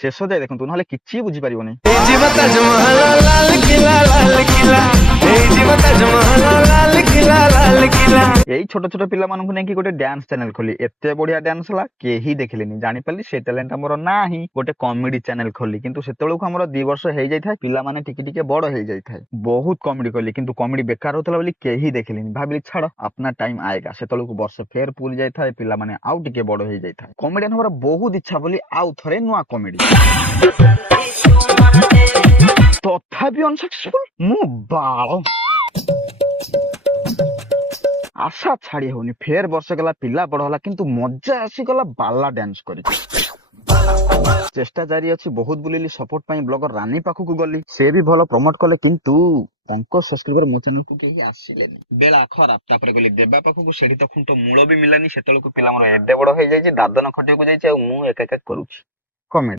ଶେଷ ଯାଏ ଦେଖନ୍ତୁ, ନହେଲେ କିଛି ବୁଝିପାରିବନି। ଏଇ ଛୋଟ ଛୋଟ ପିଲାମାନଙ୍କୁ ନେଇକି ଗୋଟେ ଡ୍ୟାନ୍ସ ଚ୍ୟାନେଲ ଖୋଲି ଏତେ ବଢିଆ ଡ୍ୟାନ୍ସ ହେଲା, କେହି ଦେଖିଲେନି। ଜାଣିପାରିଲି ସେ ଟ୍ୟାଲେଣ୍ଟ ଆମର ନାହିଁ। ଗୋଟେ କମେଡି ଚ୍ୟାନେଲ ଖୋଲି, କିନ୍ତୁ ସେତେବେଳକୁ ଆମର 2 ବର୍ଷ ହେଇଯାଇଥାଏ, ପିଲାମାନେ ଟିକେ ଟିକେ ବଡ ହେଇଯାଇଥାଏ। ବହୁତ କମେଡି କଲି, କିନ୍ତୁ କମେଡି ବେକାର ହଉଥିଲା ବୋଲି କେହି ଦେଖିଲେନି। ଭାବିଲି ଛାଡ, ଆପନା ଟାଇମ ଆଏଗା। ସେତେବେଳକୁ ବର୍ଷ ଫେର ପୁରି ଯାଇଥାଏ, ପିଲାମାନେ ଆଉ ଟିକେ ବଡ ହେଇଯାଇଥାଏ। କମେଡିଆନ ହବାର ବହୁତ ଇଚ୍ଛା ବୋଲି ଆଉ ଥରେ ନୂଆ କମେଡି, ତଥାପି ଅନସକ୍ସେସଫୁଲ। ମୁଁ ବାଳ ଆଶା ଛାଡି ହଉନି। ଫେର ବର୍ଷ ଗଲା, ପିଲା ବଡ ହେଲା, କିନ୍ତୁ ମଜା ଆସିଗଲା ବାଲା ଡ୍ୟାନ୍ସ କରି। ଚେଷ୍ଟା ଜାରି ଅଛି। ବହୁତ ବୁଲିଲି ସପୋର୍ଟ ପାଇଁ। ବ୍ଲଗର ରାନୀ ପାଖକୁ ଗଲି, ସେ ବି ଭଲ ପ୍ରମୋଟ କଲେ, କିନ୍ତୁ ତାଙ୍କ ସବସ୍କ୍ରାଇବର ମୋ ଚ୍ୟାନେଲକୁ କେହି ଆସିଲେନି। ବେଳା ଖରାପ। ତାପରେ ଗଲି ଦେବା ପାଖକୁ, ସେଠି ତ ଖୁଣ୍ଟ ମୂଳ ବି ମିଳାନି। ସେତେବେଳକୁ ପିଲା ମୋର ଏଡେ ବଡ ହେଇଯାଇଛି, ଦାଦନ ଖଟିବାକୁ ଯାଇଛି, ଆଉ ମୁଁ ଏକା ଏକା କରୁଛି କମେଡି।